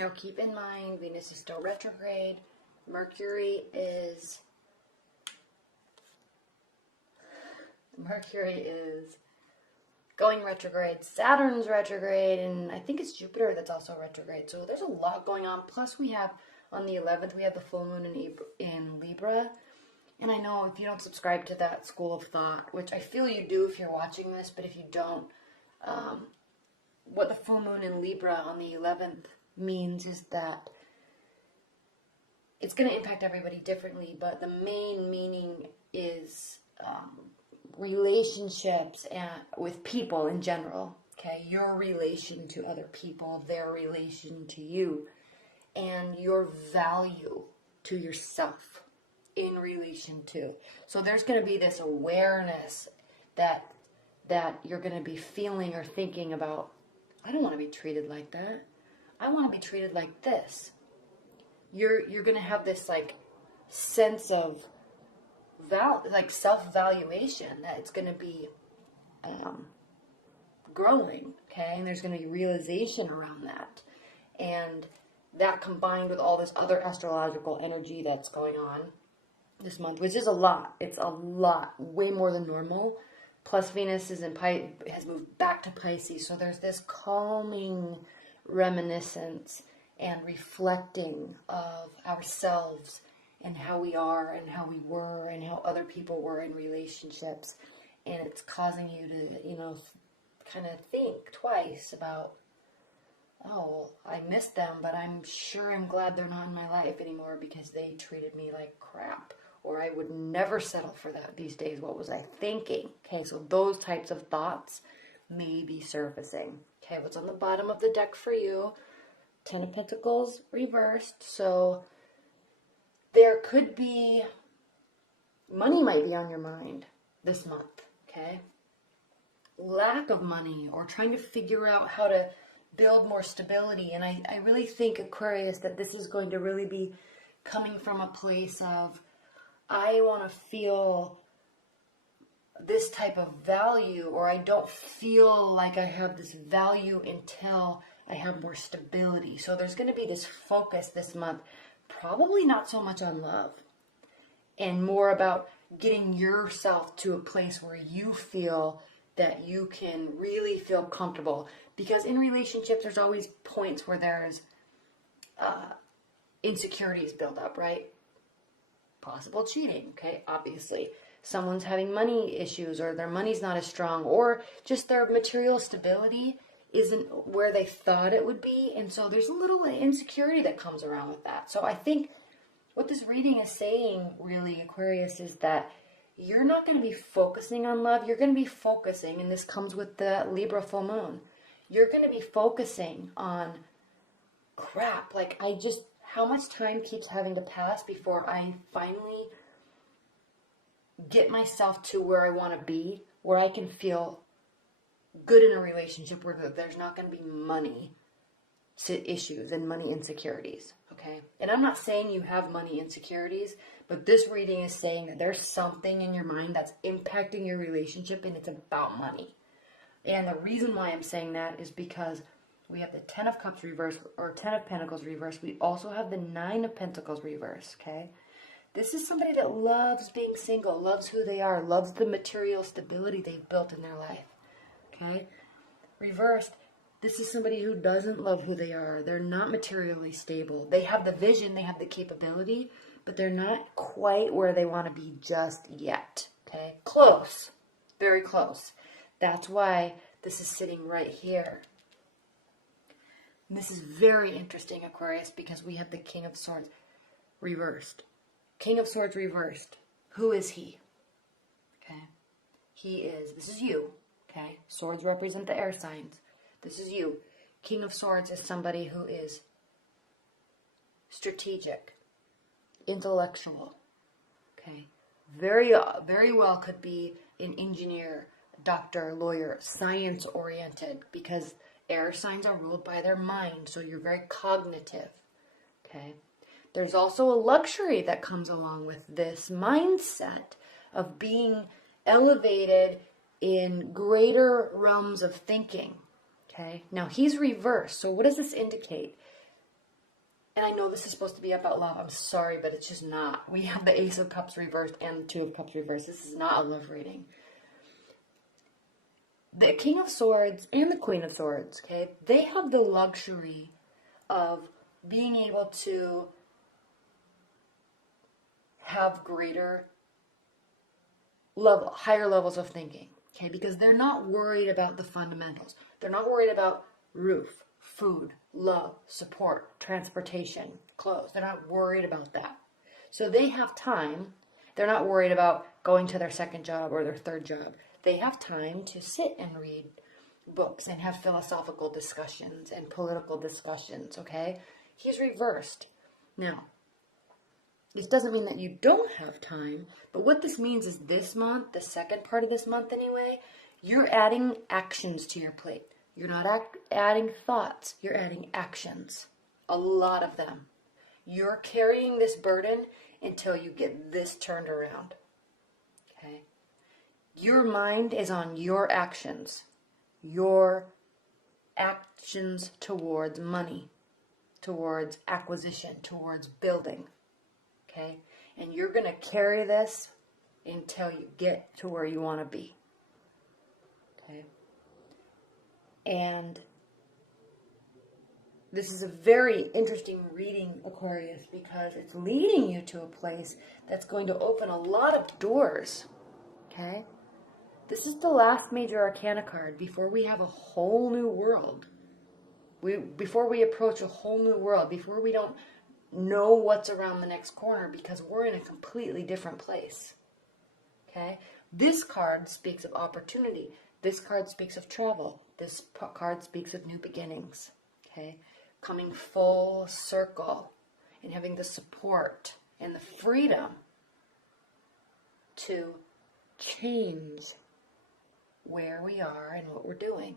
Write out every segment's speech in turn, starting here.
Now keep in mind, Venus is still retrograde. Mercury is going retrograde. Saturn's retrograde, and I think it's Jupiter that's also retrograde. So there's a lot going on. Plus we have, on the 11th, we have the full moon in Libra. And I know if you don't subscribe to that school of thought, which I feel you do if you're watching this, but if you don't, what the full moon in Libra on the 11th means is that it's going to impact everybody differently, but the main meaning is relationships and with people in general. Okay, your relation to other people, their relation to you, and your value to yourself in relation to. So there's going to be this awareness that you're going to be feeling or thinking about, I don't want to be treated like that. I want to be treated like this. You're going to have this like sense of self-valuation that it's going to be growing, okay? And there's going to be realization around that. And that combined with all this other astrological energy that's going on this month, which is a lot. It's a lot, way more than normal. Plus Venus is has moved back to Pisces, so there's this calming reminiscence and reflecting of ourselves and how we are and how we were and how other people were in relationships. And it's causing you to, kind of think twice about, oh, I miss them, but I'm glad they're not in my life anymore because they treated me like crap. Or I would never settle for that these days. What was I thinking? Okay, so those types of thoughts may be surfacing. Okay, what's on the bottom of the deck for you? 10 of Pentacles reversed. So there could be, money might be on your mind this month, okay? Lack of money or trying to figure out how to build more stability. And I really think, Aquarius, that this is going to really be coming from a place of, I want to feel this type of value, or I don't feel like I have this value until I have more stability. So there's going to be this focus this month, probably not so much on love, and more about getting yourself to a place where you feel that you can really feel comfortable. Because in relationships, there's always points where there's insecurities build up, right? Possible cheating, okay, obviously. Someone's having money issues, or their money's not as strong, or just their material stability isn't where they thought it would be. And so there's a little insecurity that comes around with that. So I think what this reading is saying, really, Aquarius, is that you're not going to be focusing on love. You're going to be focusing, and this comes with the Libra full moon, you're going to be focusing on crap. Like, how much time keeps having to pass before I finally get myself to where I want to be, where I can feel good in a relationship, where there's not going to be money issues and money insecurities, okay? And I'm not saying you have money insecurities, but this reading is saying that there's something in your mind that's impacting your relationship, and it's about money. And the reason why I'm saying that is because we have the 10 of Cups reversed, or 10 of Pentacles reversed. We also have the 9 of Pentacles reversed, okay? This is somebody that loves being single, loves who they are, loves the material stability they've built in their life, okay? Reversed, this is somebody who doesn't love who they are. They're not materially stable. They have the vision, they have the capability, but they're not quite where they want to be just yet, okay? Close, very close. That's why this is sitting right here. And this is very interesting, Aquarius, because we have the King of Swords reversed. King of Swords reversed. Who is he? Okay. This is you. Okay. Swords represent the air signs. This is you. King of Swords is somebody who is strategic, intellectual. Okay. Very well could be an engineer, doctor, lawyer, science-oriented, because air signs are ruled by their mind, so you're very cognitive, okay? There's also a luxury that comes along with this mindset of being elevated in greater realms of thinking, okay? Now, he's reversed, so what does this indicate? And I know this is supposed to be about love. I'm sorry, but it's just not. We have the Ace of Cups reversed and the Two of Cups reversed. This is not a love reading. The King of Swords and the Queen of Swords, okay, they have the luxury of being able to have greater level, higher levels of thinking, okay, because they're not worried about the fundamentals. They're not worried about roof, food, love, support, transportation, clothes. They're not worried about that. So they have time. They're not worried about going to their second job or their third job. They have time to sit and read books and have philosophical discussions and political discussions, okay? He's reversed. Now, this doesn't mean that you don't have time, but what this means is this month, the second part of this month anyway, you're adding actions to your plate. You're not adding thoughts, you're adding actions. A lot of them. You're carrying this burden until you get this turned around. Okay? Your mind is on your actions. Your actions towards money, towards acquisition, towards building. Okay? And you're going to carry this until you get to where you want to be. Okay? And this is a very interesting reading, Aquarius, because it's leading you to a place that's going to open a lot of doors. Okay? This is the last major arcana card before we have a whole new world. Before we approach a whole new world, before we don't know what's around the next corner, because we're in a completely different place. Okay? This card speaks of opportunity. This card speaks of travel. This card speaks of new beginnings. Okay? Coming full circle and having the support and the freedom to change where we are and what we're doing.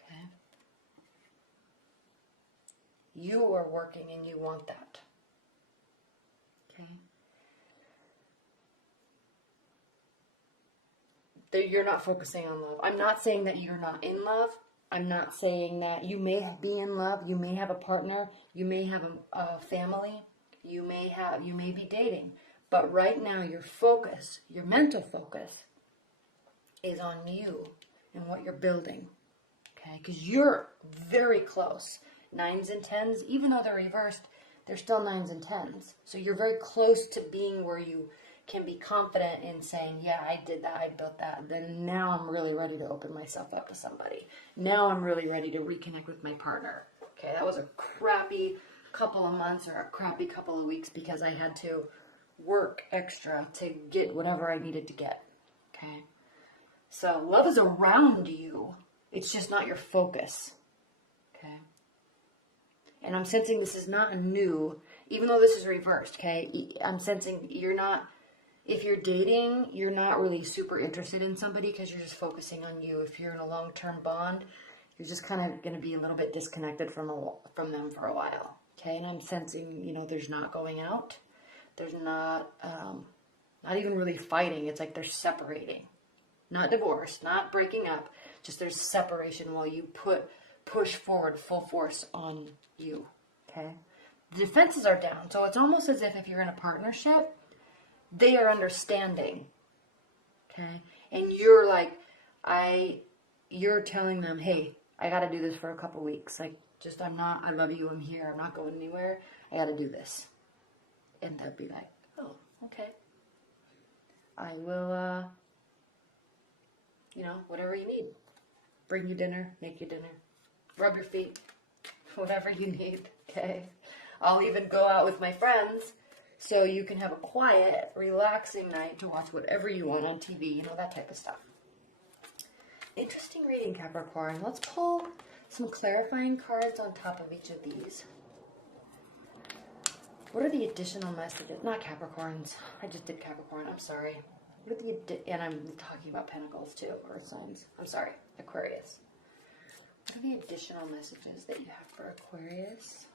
Okay? You are working and you want that. Okay? You're not focusing on love. I'm not saying that you're not in love. I'm not saying that you may be in love. You may have a partner. You may have a family. You may be dating. But right now your focus, your mental focus, is on you and what you're building. Okay? Because you're very close. 9s and 10s, even though they're reversed, they're still 9s and 10s. So you're very close to being where you can be confident in saying, yeah, I did that, I built that. Then now I'm really ready to open myself up to somebody. Now I'm really ready to reconnect with my partner. Okay, that was a crappy couple of months or a crappy couple of weeks because I had to work extra to get whatever I needed to get. Okay, so love is around you. It's just not your focus. Okay, and I'm sensing this is not a new, even though this is reversed. Okay, I'm sensing you're not. If you're dating, you're not really super interested in somebody because you're just focusing on you. If you're in a long-term bond, you're just kind of going to be a little bit disconnected from them for a while. Okay, and I'm sensing, there's not going out. There's not even really fighting. It's like they're separating. Not divorce, not breaking up. Just there's separation while you push forward full force on you. Okay? The defenses are down. So it's almost as if you're in a partnership, they are understanding, okay? And you're like, you're telling them, hey, I got to do this for a couple weeks. Like, I love you, I'm here, I'm not going anywhere. I got to do this. And they'll be like, oh, okay. I will, whatever you need. Bring you dinner, make you dinner, rub your feet, whatever you need, okay? I'll even go out with my friends so you can have a quiet, relaxing night to watch whatever you want on TV, that type of stuff. Interesting reading, Capricorn. Let's pull some clarifying cards on top of each of these. What are the additional messages? Not Capricorns. I just did Capricorn. I'm sorry. And I'm talking about Pentacles too, Earth signs. I'm sorry, Aquarius. What are the additional messages that you have for Aquarius?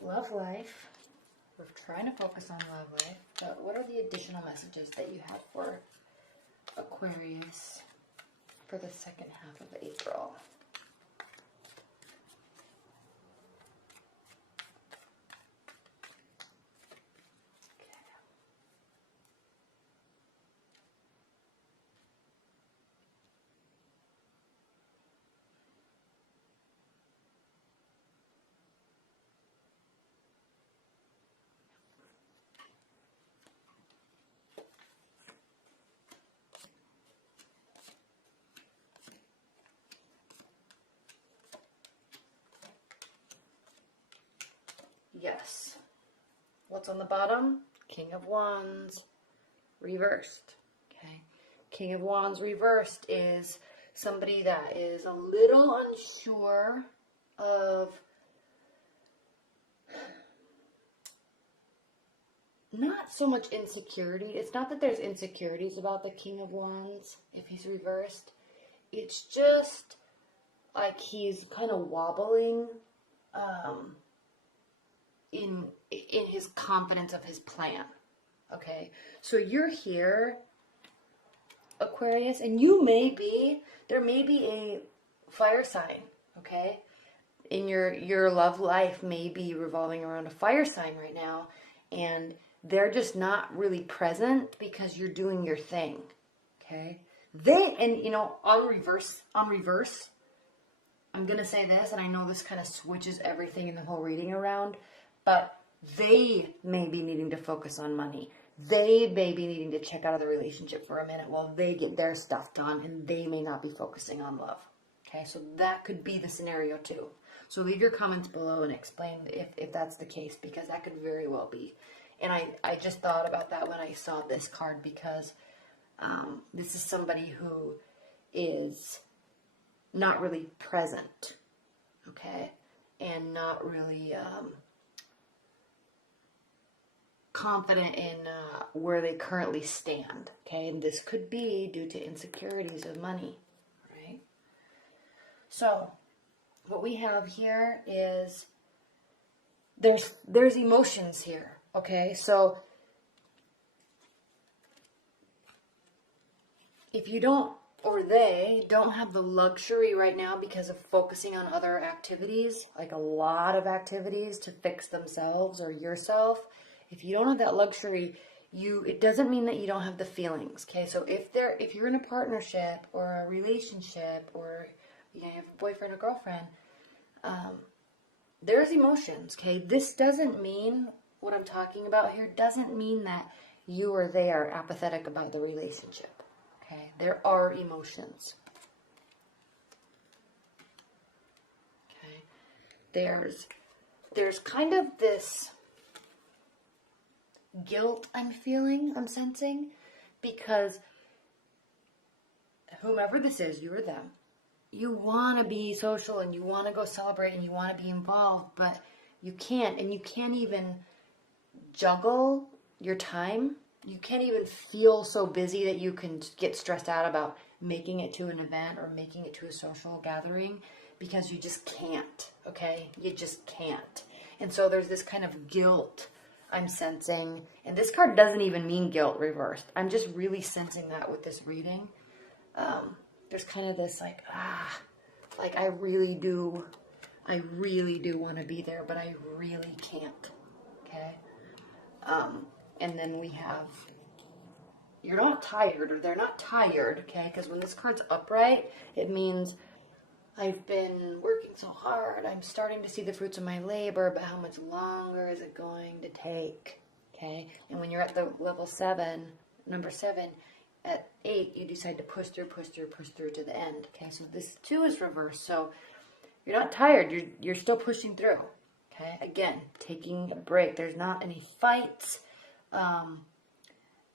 Love life. We're trying to focus on love life. But what are the additional messages that you have for Aquarius for the second half of April? Yes. What's on the bottom? King of Wands reversed. Okay. King of Wands reversed is somebody that is a little unsure of not so much insecurity. It's not that there's insecurities about the King of Wands if he's reversed. It's just like he's kind of wobbling in his confidence of his plan. Okay, so you're here, Aquarius, and there may be a fire sign, okay? In your love life may be revolving around a fire sign right now, and they're just not really present because you're doing your thing, okay? On reverse, I'm going to say this, and I know this kind of switches everything in the whole reading around, but they may be needing to focus on money. They may be needing to check out of the relationship for a minute while they get their stuff done, and they may not be focusing on love. Okay, so that could be the scenario too. So leave your comments below and explain if that's the case, because that could very well be. And I just thought about that when I saw this card, because this is somebody who is not really present, okay, and not really confident in where they currently stand, okay, and this could be due to insecurities of money, right? So what we have here is there's emotions here, okay? So if you don't, or they don't have the luxury right now because of focusing on other activities, like a lot of activities to fix themselves or yourself, if you don't have that luxury, it doesn't mean that you don't have the feelings, okay? So if you're in a partnership or a relationship, or you have a boyfriend or girlfriend, there's emotions, okay? This doesn't mean, what I'm talking about here doesn't mean that you or they are apathetic about the relationship, okay? There are emotions, okay? There's kind of this guilt I'm sensing, because whomever this is, you or them, you want to be social and you want to go celebrate and you want to be involved, but you can't, and you can't even juggle your time. You can't even feel so busy that you can get stressed out about making it to an event or making it to a social gathering, because you just can't, okay? You just can't. And so there's this kind of guilt I'm sensing, and this card doesn't even mean guilt reversed. I'm just really sensing that with this reading. There's kind of this like I really do want to be there, but I really can't, okay? And then we have, you're not tired, or they're not tired, okay? Because when this card's upright, it means I've been working so hard, I'm starting to see the fruits of my labor, but how much longer is it going to take, okay? And when you're at the level 7, number 7, at 8, you decide to push through to the end, okay? So this 2 is reversed, so you're not tired, you're still pushing through, okay? Again, taking a break. There's not any fights.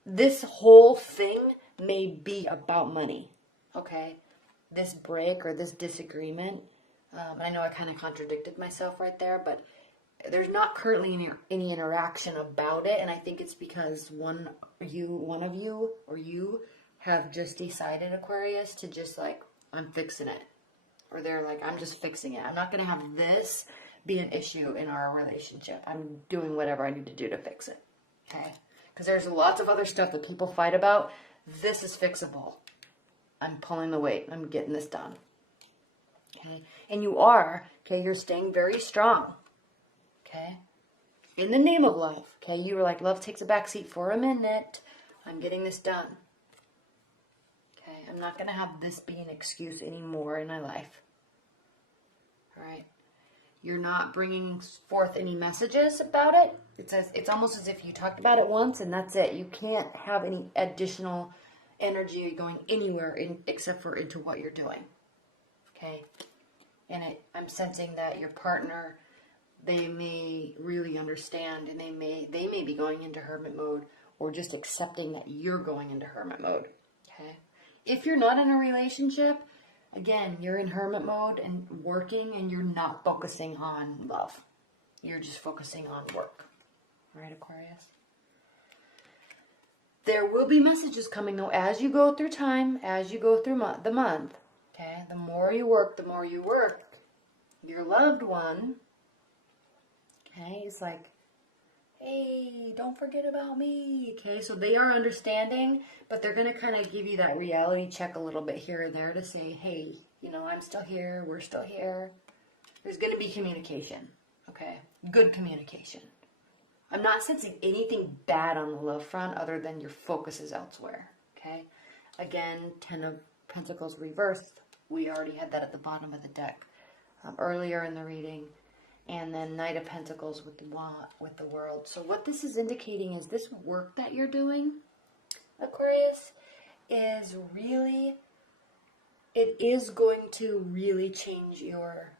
This whole thing may be about money, okay? This break or this disagreement, I know I kind of contradicted myself right there, but there's not currently any interaction about it, and I think it's because one of you have just decided, Aquarius, to just like, I'm fixing it, or they're like, I'm just fixing it. I'm not going to have this be an issue in our relationship. I'm doing whatever I need to do to fix it, okay? Because there's lots of other stuff that people fight about. This is fixable. I'm pulling the weight. I'm getting this done. Okay? And you are, okay? You're staying very strong. Okay? In the name of love. Okay? You were like, love takes a backseat for a minute. I'm getting this done. Okay? I'm not going to have this be an excuse anymore in my life. All right? You're not bringing forth any messages about it. It's almost as if you talked about it once and that's it. You can't have any additional energy going anywhere except for into what you're doing, okay? And I'm sensing that your partner they may really understand, and they may be going into hermit mode, or just accepting that you're going into hermit mode. Okay. If you're not in a relationship, again, you're in hermit mode and working, and you're not focusing on love. You're just focusing on work. All right, Aquarius? There will be messages coming, though, as you go through time, as you go through the month. Okay? The more you work, your loved one, okay, is like, hey, don't forget about me. Okay? So they are understanding, but they're going to kind of give you that reality check a little bit here and there to say, hey, you know, I'm still here. We're still here. There's going to be communication. Okay? Good communication. I'm not sensing anything bad on the love front other than your focus is elsewhere. Okay? Again, 10 of Pentacles reversed. We already had that at the bottom of the deck earlier in the reading. And then Knight of Pentacles with the World. So what this is indicating is this work that you're doing, Aquarius, is really, it is going to really change your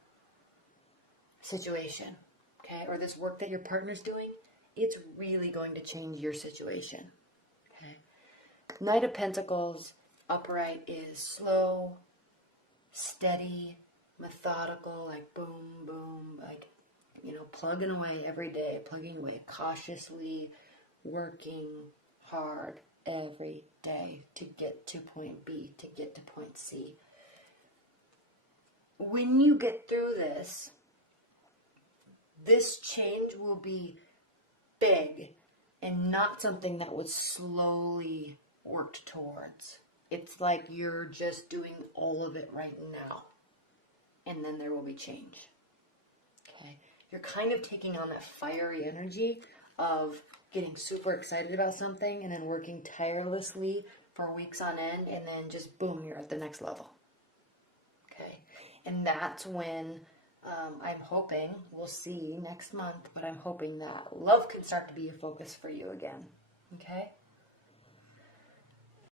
situation. Okay? Or this work that your partner's doing, it's really going to change your situation. Okay? Knight of Pentacles upright is slow, steady, methodical, like boom, boom, like, you know, plugging away every day, plugging away cautiously, working hard every day to get to point B, to get to point C. When you get through this, this change will be big and not something that was slowly worked towards. It's like you're just doing all of it right now, and then there will be change. Okay, you're kind of taking on that fiery energy of getting super excited about something and then working tirelessly for weeks on end, and then just boom, you're at the next level. Okay, and that's when I'm hoping, we'll see next month, but I'm hoping that love can start to be a focus for you again. Okay?